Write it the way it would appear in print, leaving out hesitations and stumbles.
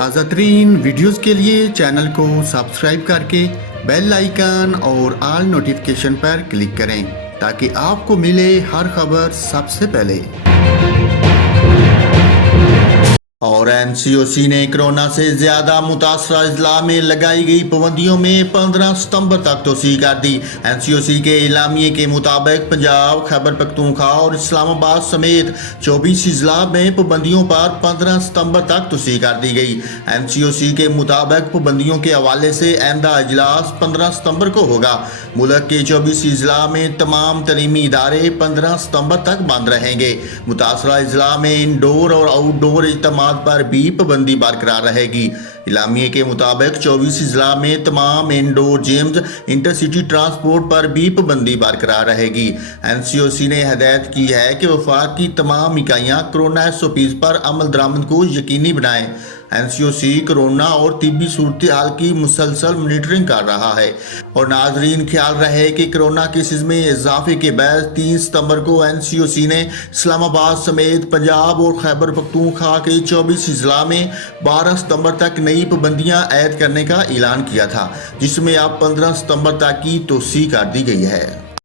تازہ ترین ویڈیوز کے لیے چینل کو سبسکرائب کر کے بیل آئیکن اور آل نوٹیفیکیشن پر کلک کریں تاکہ آپ کو ملے ہر خبر سب سے پہلے۔ اور این سی او سی نے کرونا سے زیادہ متاثرہ اضلاع میں لگائی گئی پابندیوں میں 15 ستمبر تک توسیع کر دی۔ این سی او سی کے اعلامیے کے مطابق پنجاب، خیبر پختونخوا اور اسلام آباد سمیت 24 اضلاع میں پابندیوں پر 15 ستمبر تک توسیع کر دی گئی۔ این سی او سی کے مطابق پابندیوں کے حوالے سے آئندہ اجلاس 15 ستمبر کو ہوگا۔ ملک کے 24 اضلاع میں تمام تعلیمی ادارے 15 ستمبر تک بند رہیں گے۔ متاثرہ اضلاع میں انڈور اور آؤٹ ڈور اجتماعات پر بھی پابندی برقرار رہے گی۔ اعلامیے کے مطابق 24 اضلاع میں تمام انڈور جمز، انٹرسٹی ٹرانسپورٹ پر بھی پابندی برقرار رہے گی۔ این سی او سی نے ہدایت کی ہے کہ وفاق کی تمام اکائیاں کرونا SOPs پر عمل درآمد کو یقینی بنائیں۔ این سی او سی کرونا اور طبی صورتحال کی مسلسل مانیٹرنگ کر رہا ہے اور ناظرین خیال رہے کہ کرونا کیسز میں اضافے کے باعث 3 ستمبر کو این سی او سی نے اسلام آباد سمیت پنجاب اور خیبر پختونخوا کے 24 اضلاع میں 12 ستمبر تک نئی پابندیاں عائد کرنے کا اعلان کیا تھا، جس میں اب 15 ستمبر تک کی توسیع کر دی گئی ہے۔